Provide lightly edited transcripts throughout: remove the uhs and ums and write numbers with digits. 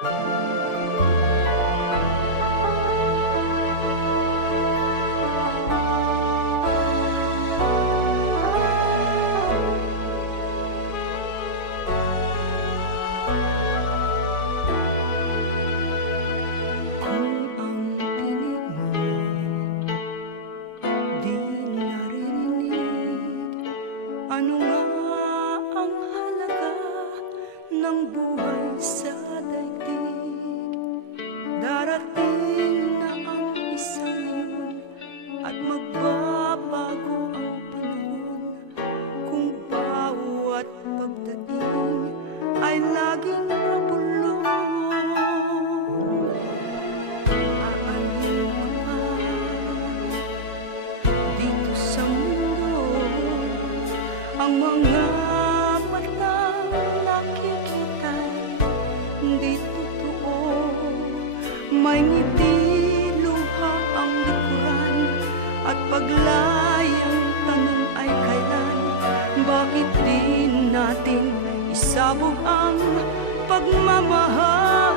Ano nga ang halaga ng buhay sa daigdig? Darating na ang isang yun at magbabago ang panahon. Kung bawat pagdating ay laging mabulong, aanhin ka pa dito sa mundo. Ang mga matang nakikita hindi totoo. May ngiti, luha ang likuran, at paglayang tanong ay kailan. Bakit di natin isabog ang pagmamahal?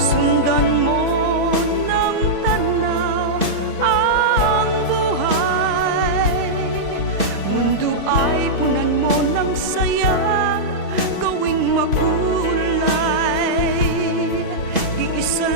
Sundan mo ng tanaw ang buhay. Mundo ay punan mo ng saya, gawing makulay. Iisa